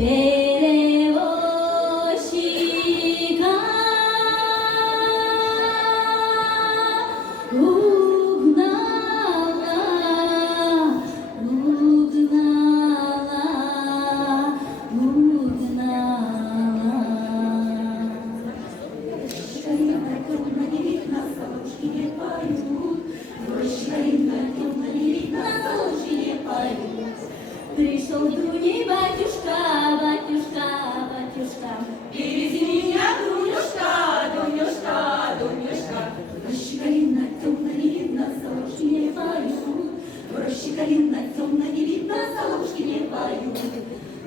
перевозчика угнала, угнала, угнала. Рощарина темно не видно, соловки не поют. Рощарина темно не видно, соловки не поют. Пришел Дуни батюшка, батюшка, батюшка. Перевези меня, Дунюшка, Дунюшка, Дунюшка. В роще калина темно не видно, соловки не поют. В роще калина темно не видно, соловки не поют.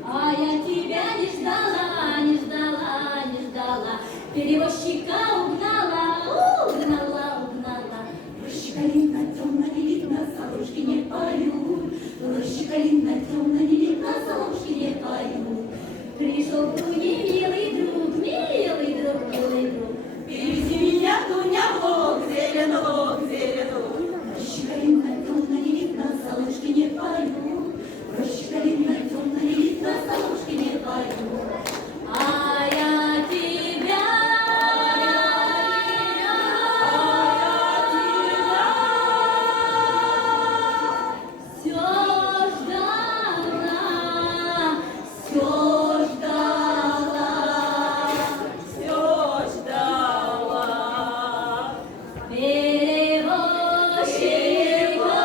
А я тебя не ждала, не ждала, не ждала. Перевозчика угнала, угнала, угнала. В роще калина темно не видно, соловки не поют. В роще калина темно не видно, соловки не поют. Пришел к Дуне милый друг, милый друг, милый друг. Перевези меня, Дуня, в лог, зелен лог, зелен лог. В роще калина темно не видно, соловки не поют. В роще калина темно не видно, соловки не поют. А я тебя, все ждала, все ждала. Все ждала. Перевозчика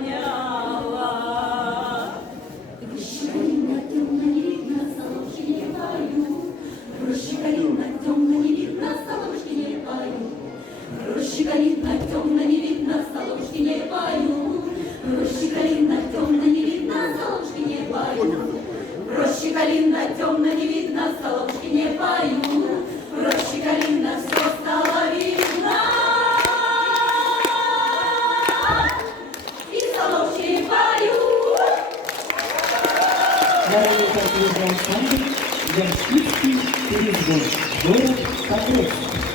Наняла. Роща калина темно не видно, соловки не поют. Роща калина темно не видно, соловки не поют. Роща калина темно не видно, соловки не поют. Роща калина темно не видно, соловки не поют. Рощи калина темно не видно, соловки не поют. Рощи калина все стало видно. И соловки поют. Народный конкурсный ансамбль «Ямскийский перезвон», город Покровск.